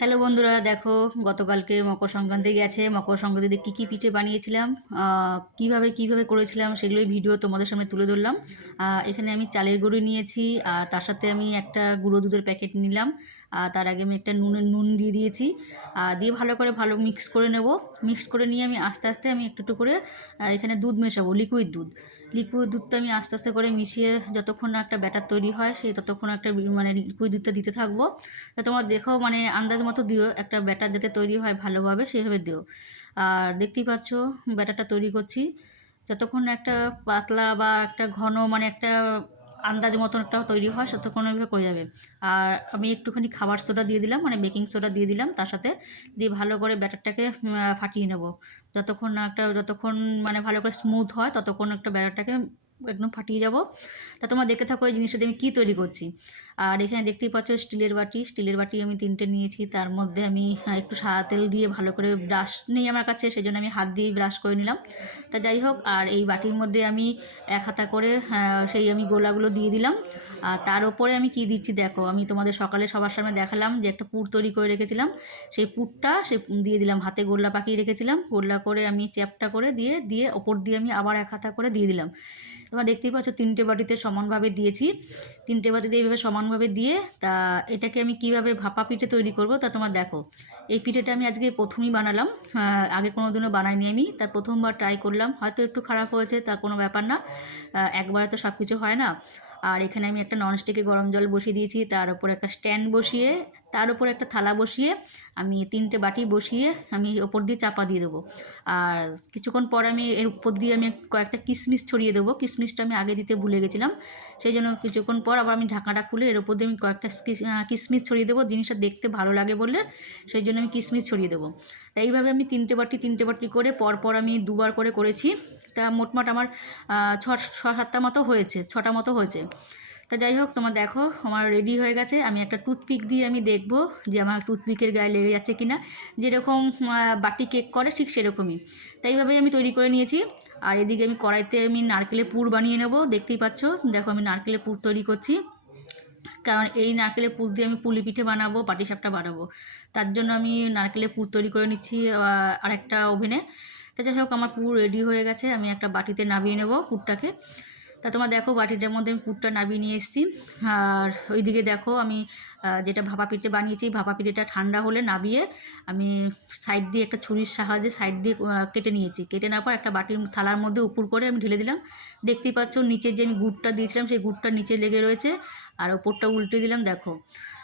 Hello বন্ধুরা, দেখো গতকালকে মকর সংক্রান্তি গেছে। মকর সংক্রান্তিতে কী কী পিঠে বানিয়েছিলাম, কিভাবে করেছিলাম সেগুলোই ভিডিও তোমাদের সামনে তুলে ধরলাম। এখানে আমি চালের গুঁড়ি নিয়েছি, আর তার সাথে আমি একটা গুঁড়ো দুধের প্যাকেট নিলাম। তার আগে আমি একটা নুন দিয়ে দিয়েছি, দিয়ে ভালো মিক্স করে নেব। মিক্স করে নিয়ে আমি আস্তে আস্তে আমি একটু একটু করে এখানে দুধ মেশাবো, লিকুইড দুধটা আমি আস্তে আস্তে করে মিশিয়ে যতক্ষণ না একটা ব্যাটার তৈরি হয় সেই ততক্ষণ একটা মানে লিকুইড দুধটা দিতে থাকবো। তা তোমরা দেখো, মানে আন্দাজ মতো দিও, একটা ব্যাটার যাতে তৈরি হয় ভালোভাবে সেইভাবে দিও। আর দেখতেই পাচ্ছ ব্যাটারটা তৈরি করছি, যতক্ষণ না একটা পাতলা বা একটা ঘন, মানে একটা আন্দাজ মতন একটা তৈরি হয় ততক্ষণ ওইভাবে করে যাবে। আর আমি একটুখানি খাবার সোডা দিয়ে দিলাম, মানে বেকিং সোডা দিয়ে দিলাম তার সাথে, দিয়ে ভালো করে ব্যাটারটাকে ফাটিয়ে নেব। যতক্ষণ মানে ভালো করে স্মুথ হয় ততক্ষণ একটা ব্যাটারটাকে একদম ফাটিয়ে যাব। তা তোমরা দেখতে থাকো এই জিনিসটা দিয়ে আমি কী তৈরি করছি। আর এখানে দেখতেই পাচ্ছ স্টিলের বাটি আমি 3টে নিয়েছি। তার মধ্যে আমি একটু সাদা তেল দিয়ে ভালো করে, ব্রাশ নেই আমার কাছে সেই জন্য আমি হাত দিয়েই ব্রাশ করে নিলাম। তা যাই হোক, আর এই বাটির মধ্যে আমি এক হাতা করে সেই আমি গোলাগুলো দিয়ে দিলাম। আর তার ওপরে আমি কি দিচ্ছি দেখো, আমি তোমাদের সকালে সবার সামনে দেখালাম যে একটা পুর তৈরি করে রেখেছিলাম, সেই পুরটা দিয়ে দিলাম। হাতে গোল্লা পাকিয়ে রেখেছিলাম, গোল্লা করে আমি চ্যাপটা করে দিয়ে দিয়ে ওপর দিয়ে আমি আবার এক হাতা করে দিয়ে দিলাম। তোমরা দেখতেই পাচ্ছ 3টে বাটিতে সমানভাবে দিয়েছি। 3টে বাটিতে এইভাবে সমানভাবে দিয়ে, তা এটাকে আমি কিভাবে ভাপা পিঠে তৈরি করব তা তোমরা দেখো। এই পিঠেটা আমি আজকে প্রথমই বানালাম, আগে কোনো দিনও বানাইনি আমি, তা প্রথমবার ট্রাই করলাম। হয়তো একটু খারাপ হয়েছে, তা কোনো ব্যাপার না, একবারে তো সব কিছু হয় না। আর এখানে আমি একটা ননস্টিকে গরম জল বসিয়ে দিয়েছি, তার উপর একটা স্ট্যান্ড বসিয়ে, তার উপর একটা থালা বসিয়ে আমি 3টে বাটি বসিয়ে আমি ওপর দিয়ে চাপা দিয়ে দেবো। আর কিছুক্ষণ পর আমি এর উপর দিয়ে আমি কয়েকটা কিশমিশ ছড়িয়ে দেবো। কিশমিশটা আমি আগে দিতে ভুলে গেছিলাম, সেই জন্য কিছুক্ষণ পর আবার আমি ঢাকাটা খুলে এর উপর দিয়ে আমি কয়েকটা কিশমিশ ছড়িয়ে দেবো। জিনিসটা দেখতে ভালো লাগে বললে সেই জন্য আমি কিশমিশ ছড়িয়ে দেবো। তাই এইভাবে আমি 3টে বাটি করে পরপর আমি দুবার করে করেছি। তা মোটমাট আমার ছ সাতটা মতো হয়েছে, 6টা মতো হয়েছে। তা যাই হোক, তোমার দেখো আমার রেডি হয়ে গেছে। আমি একটা টুথপিক দিয়ে আমি দেখব যে আমার টুথপিকের গায়ে লেগে যাচ্ছে কি না। যেরকম বাটি কেক করে ঠিক সেরকমই, তাই এইভাবেই আমি তৈরি করে নিয়েছি। আর এদিকে আমি কড়াইতে আমি নারকেলের পুর বানিয়ে নেব। দেখতেই পাচ্ছ, দেখো আমি নারকেলের পুর তৈরি করছি, কারণ এই নারকেলের পুর দিয়ে আমি পুলি পিঠে বানাবো, পাটিসাপটা বানাবো। তার জন্য আমি নারকেলের পুর তৈরি করে নিচ্ছি আরেকটা ওভেনে। তা যাই হোক, আমার পুর রেডি হয়ে গেছে, আমি একটা বাটিতে নামিয়ে নেব পুরটাকে। তা তোমরা দেখো বাটিটার মধ্যে আমি পুরটা নামিয়ে নিয়ে এসেছি। আর ওইদিকে দেখো আমি যেটা ভাপা পিঠে বানিয়েছি, ভাপা পিঠেটা ঠান্ডা হলে নামিয়ে আমি সাইড দিয়ে একটা ছুরির সাহায্যে সাইড দিয়ে কেটে নিয়েছি। কেটে নেওয়ার পর একটা বাটির থালার মধ্যে উপর করে আমি ঢেলে দিলাম। দেখতেই পাচ্ছ নিচে যে আমি গুড়টা দিয়েছিলাম সেই গুড়টা নিচে লেগে রয়েছে, আর ওপরটা উল্টে দিলাম দেখো।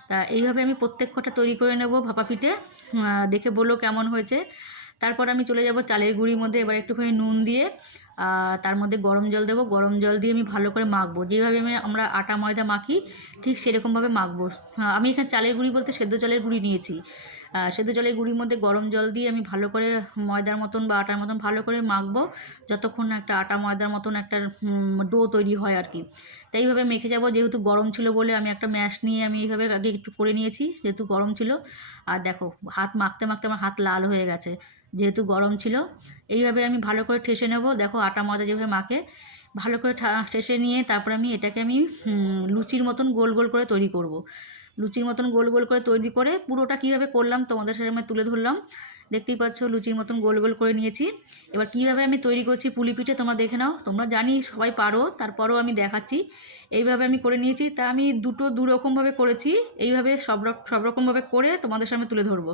তা এইভাবে আমি প্রত্যেক কটা তৈরি করে নেব ভাপা পিঠে। দেখে বলো কেমন হয়েছে। তারপর আমি চলে যাব চালের গুঁড়ির মধ্যে, এবার একটুখানি নুন দিয়ে তার মধ্যে গরম জল দেবো। গরম জল দিয়ে আমি ভালো করে মাখবো, যেভাবে আমরা আটা ময়দা মাখি ঠিক সেরকমভাবে মাখবো। আমি এখানে চালের গুঁড়ি বলতে সেদ্ধ চালের গুঁড়ি নিয়েছি। সেদ্ধ চালের গুঁড়ির মধ্যে গরম জল দিয়ে আমি ভালো করে ময়দার মতন বা আটার মতন ভালো করে মাখবো, যতক্ষণ না একটা আটা ময়দার মতন একটা ডো তৈরি হয় আর কি। তাই এইভাবে মেখে যাব। যেহেতু গরম ছিল বলে আমি একটা ম্যাশ নিয়ে আমি এইভাবে আগে একটু করে নিয়েছি, যেহেতু গরম ছিল। আর দেখো হাত মাখতে মাখতে আমার হাত লাল হয়ে গেছে, যেহেতু গরম ছিল। এইভাবে আমি ভালো করে ঠেসে নেব। দেখো আটা ময়দা যেভাবে মাখে ভালো করে ঠেসে নিয়ে তারপর আমি এটাকে আমি লুচির মতন গোল গোল করে তৈরি করব। লুচির মতন গোল গোল করে তৈরি করে পুরোটা কীভাবে করলাম তোমাদের সামনে তুলে ধরলাম। দেখতেই পাচ্ছ লুচির মতন গোল গোল করে নিয়েছি। এবার কীভাবে আমি তৈরি করছি পুলি পিঠে তোমরা দেখে নাও। তোমরা জানি সবাই পারো, তারপরও আমি দেখাচ্ছি। এইভাবে আমি করে নিয়েছি। তা আমি দু রকমভাবে করেছি, এইভাবে সব রকমভাবে করে তোমাদের সামনে তুলে ধরবো।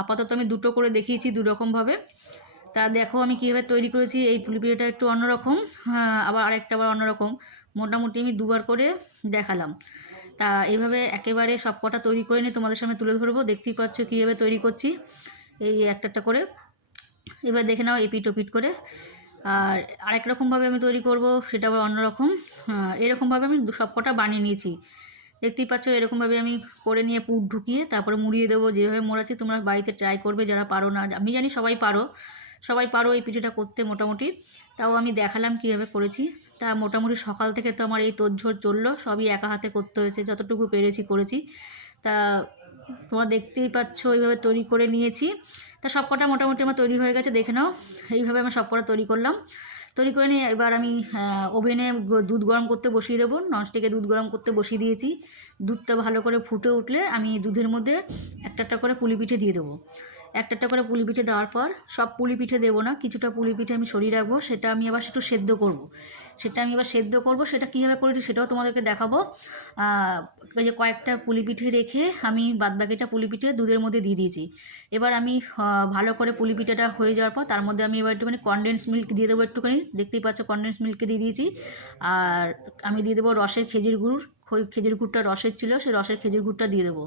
আপাতত আমি দুটো করে দেখিয়েছি দু রকমভাবে। তা দেখো আমি কীভাবে তৈরি করেছি। এই পুলি পিঠাটা একটু অন্যরকম, আবার আরেকটা আবার অন্যরকম। মোটামুটি আমি দুবার করে দেখালাম। তা এইভাবে একেবারে সব কটা তৈরি করে নিয়ে তোমাদের সামনে তুলে ধরবো। দেখতেই পাচ্ছ কীভাবে তৈরি করছি, এই একটা করে। এবার দেখে নাও এপিট ওপিট করে। আর আরেক রকমভাবে আমি তৈরি করব, সেটা আবার অন্যরকম। এরকমভাবে আমি সব কটা বানিয়ে নিয়েছি। দেখতেই পাচ্ছ এরকমভাবে আমি করে নিয়ে পুর ঢুকিয়ে তারপরে মুড়িয়ে দেবো। যেভাবে মোড়াচ্ছি তোমরা বাড়িতে ট্রাই করবে, যারা পারো না। আমি জানি সবাই পারো এই পিঠেটা করতে মোটামুটি। তাও আমি দেখালাম কীভাবে করেছি। তা মোটামুটি সকাল থেকে তো আমার এই তোড়জোড় চললো, সবই একা হাতে করতে হয়েছে, যতটুকু পেরেছি করেছি। তা তোমরা দেখতেই পাচ্ছ এইভাবে তৈরি করে নিয়েছি। তা সব কটা মোটামুটি আমার তৈরি হয়ে গেছে, দেখে নাও। এইভাবে আমি সব কটা তৈরি করলাম। তৈরি করে নিয়ে এবার আমি ওভেনে দুধ গরম করতে বসিয়ে দেবো। ননস্টিকে দুধ গরম করতে বসিয়ে দিয়েছি। দুধটা ভালো করে ফুটে উঠলে আমি দুধের মধ্যে একটা একটা করে পুলি পিঠে দিয়ে দেবো। একটা একটা করে পুলি পিঠে দেওয়ার পর সব পুলি পিঠে দেবো না, কিছুটা পুলি পিঠে আমি সরিয়ে রাখবো, সেটা আমি আবার একটু সেদ্ধ করব। সেটা কীভাবে করেছি সেটাও তোমাদেরকে দেখাবো। ওই যে কয়েকটা পুলি পিঠে রেখে আমি বাদবাকিটা পুলি পিঠে দুধের মধ্যে দিয়ে দিয়েছি। এবার আমি ভালো করে পুলি পিঠাটা হয়ে যাওয়ার পর তার মধ্যে আমি এবার একটুখানি কনডেন্স মিল্ক দিয়ে দেবো, একটুখানি দেখতেই পাচ্ছ কনডেন্স মিল্ককে দিয়ে দিয়েছি। আর আমি দিয়ে দেবো রসের খেজুর গুড়, খেজুর গুড়টা রসের ছিল, সেই রসের খেজুর গুড়টা দিয়ে দেবো।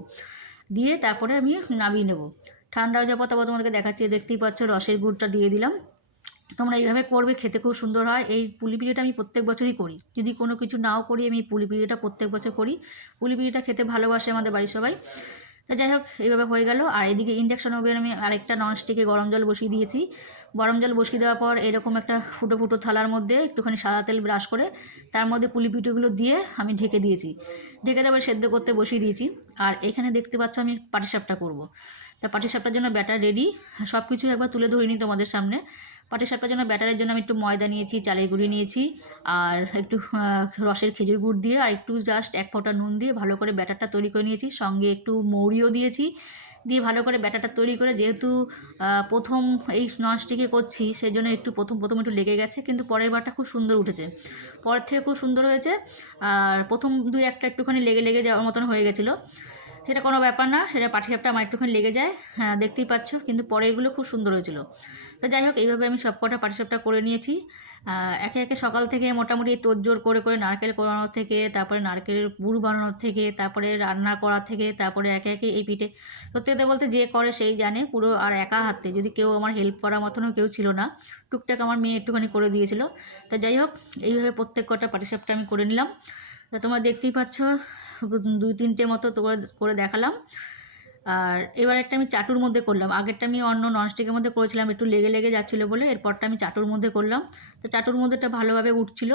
দিয়ে তারপরে আমি নামিয়ে নেবো। ঠান্ডা হয়ে যাওয়ার পর তারপর তোমাদেরকে দেখাচ্ছি, দেখতেই পাচ্ছ রসের গুড়টা দিয়ে দিলাম। তোমরা এইভাবে করবে, খেতে খুব সুন্দর হয়। এই পুলি পিঠেটা আমি প্রত্যেক বছরই করি, যদি কোনো কিছু নাও করি আমি এই পুলি পিঠেটা প্রত্যেক বছর করি। পুলি পিঠেটা খেতে ভালোবাসে আমাদের বাড়ির সবাই। তো যাই হোক, এইভাবে হয়ে গেল। আর এদিকে ইন্ডাকশন ওভেন আমি আরেকটা ননস্টিকে গরম জল বসিয়ে দিয়েছি। গরম জল বসিয়ে দেওয়ার পর এরকম একটা ফুটো ফুটো থালার মধ্যে একটুখানি সাদা তেল ব্রাশ করে তার মধ্যে পুলি পিঠেগুলো দিয়ে আমি ঢেকে দিয়েছি। ঢেকে দেওয়ার সেদ্ধ করতে বসিয়ে দিয়েছি। আর এখানে দেখতে পাচ্ছ আমি পাটিসাপটা করব। তা পাটিসাপটার জন্য ব্যাটার রেডি, সব কিছু একবার তুলে ধরিনি তোমাদের সামনে। পাটিসাপটার জন্য ব্যাটারের জন্য আমি একটু ময়দা নিয়েছি, চালের গুঁড়ি নিয়েছি, আর একটু রসের খেজুর গুড় দিয়ে আর একটু জাস্ট এক ফোঁটা নুন দিয়ে ভালো করে ব্যাটারটা তৈরি করে নিয়েছি। সঙ্গে একটু মৌরিও দিয়েছি, দিয়ে ভালো করে ব্যাটারটা তৈরি করে, যেহেতু প্রথম এই ননস্টিকে করছি সেই জন্য একটু প্রথম একটু লেগে গেছে, কিন্তু পরের বারটা খুব সুন্দর উঠেছে, পরের থেকে খুব সুন্দর হয়েছে। আর প্রথম দুই একটা একটুখানি লেগে যাওয়ার মতন হয়ে গেছিলো, সেটা কোনো ব্যাপার না, সেটা পাটিসাপটা আমার একটুখানি লেগে যায়, হ্যাঁ দেখতেই পাচ্ছ, কিন্তু পরেরগুলো খুব সুন্দর হয়েছিল। তো যাই হোক, এইভাবে আমি সব কটা পাটিসাপটা করে নিয়েছি। একে একে সকাল থেকে মোটামুটি তোড়জোড় করে নারকেল কোরানোর থেকে, তারপরে নারকেলের পুর বানানোর থেকে, তারপরে রান্না করা থেকে, তারপরে একে একে এই পিঠে, সত্যি কথা বলতে যে করে সেই জানে পুরো। আর একা হাতে, যদি কেউ আমার হেল্প করার মতনও কেউ ছিল না, টুকটাক আমার মেয়ে একটুখানি করে দিয়েছিল। তো যাই হোক, এইভাবে প্রত্যেক কটা পাটিসাপটা আমি করে নিলাম। তা তোমরা দেখতেই পাচ্ছ, 2-3টে মতো করে দেখালাম। আর এবার একটা আমি চাটুর মধ্যে করলাম, আগেরটা আমি অন্য ননস্টিকের মধ্যে করেছিলাম, একটু লেগে যাচ্ছিলো বলে, এরপরটা আমি চাটুর মধ্যে করলাম। তো চাটুর মধ্যেটা ভালোভাবে উঠছিল,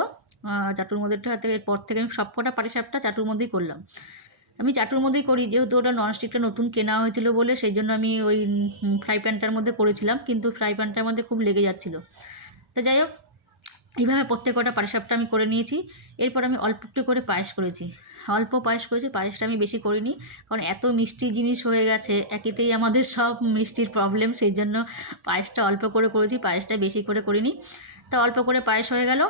চাটুর মধ্যেটা এরপর থেকে আমি সব কটা পাটিসাপটা চাটুর মধ্যেই করলাম। আমি চাটুর মধ্যেই করি, যেহেতু ওটা ননস্টিকটা নতুন কেনা হয়েছিল বলে, সেই জন্য আমি ওই ফ্রাই প্যানটার মধ্যে করেছিলাম, কিন্তু ফ্রাই প্যানটার মধ্যে খুব লেগে যাচ্ছিলো। তো যাই হোক, এইভাবে প্রত্যেক কটা পাটিসাপটা আমি করে নিয়েছি। এরপর আমি অল্প একটু করে পায়েস করেছি, পায়েসটা আমি বেশি করিনি, কারণ এত মিষ্টি জিনিস হয়ে গেছে, একেতেই আমাদের সব মিষ্টির প্রবলেম, সেই জন্য পায়েসটা অল্প করে করেছি, পায়েসটা বেশি করে করিনি। তো অল্প করে পায়েস হয়ে গেল।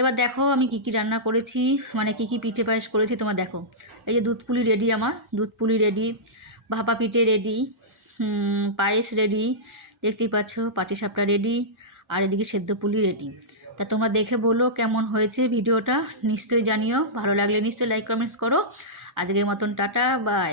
এবার দেখো আমি কী রান্না করেছি, মানে কী পিঠে পায়েস করেছি তোমার দেখো। এই যে দুধ পুলি রেডি, আমার দুধ পুলি রেডি, ভাপা পিঠে রেডি, পায়েস রেডি, দেখতেই পাচ্ছ পাটিসাপটা রেডি, আর এদিকে সেদ্ধ পুলি রেডি। তা তোমরা দেখে বলো কেমন হয়েছে ভিডিওটা, নিশ্চয়ই জানিও। ভালো লাগলে নিশ্চয়ই লাইক কমেন্টস করো। আজকের মতন টাটা, বাই।